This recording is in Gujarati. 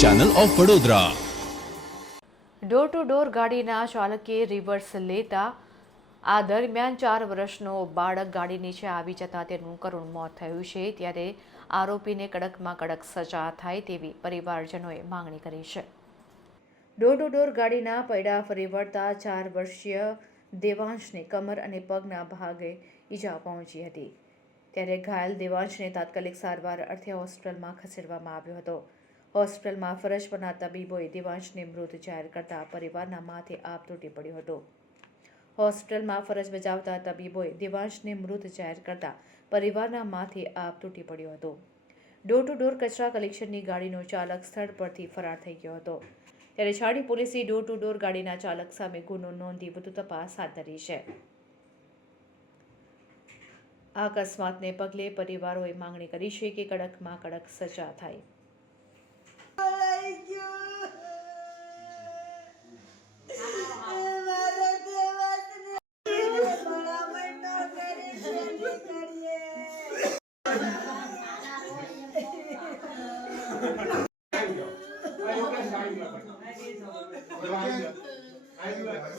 Channel of Vadodara door to door ગાડીના ચાલકે રિવર્સ લેતા આ દરમિયાન ચાર વર્ષનો બાળક ગાડી નીચે આવી જતાં તેનું કરુણ મોત થયું છે. ત્યારે આરોપીને કડકમાં કડક સજા થાય તેવી પરિવારજનોએ માંગણી કરી છે. ડોર ટુ ડોર ગાડીના પૈડા ફરી વળતા ચાર વર્ષીય દેવાંશને કમર અને પગના ભાગે ઈજા પહોંચી હતી. ત્યારે ઘાયલ દેવાંશને તાત્કાલિક સારવાર અર્થે હોસ્પિટલમાં ખસેડવામાં આવ્યો હતો. હોસ્પિટલમાં ફરજ પરના તબીબોએ દેવાંશને મૃત જાહેર કરતા પરિવારના માથે આપ તૂટી પડ્યો હતો. હોસ્પિટલમાં ફરજ બજાવતા તબીબોએ દેવાંશને મૃત જાહેર કરતા પરિવારના માથે આપ તૂટી પડ્યો હતો. ડોર ટુ ડોર કચરા કલેક્શનની ગાડીનો ચાલક સ્થળ પરથી ફરાર થઈ ગયો હતો. ત્યારે છાડી પોલીસે ડોર ટુ ડોર ગાડીના ચાલક સામે ગુનો નોંધી વધુ તપાસ હાથ ધરી છે. આ અકસ્માતને પગલે પરિવારોએ માંગણી કરી છે કે કડકમાં કડક સજા થાય.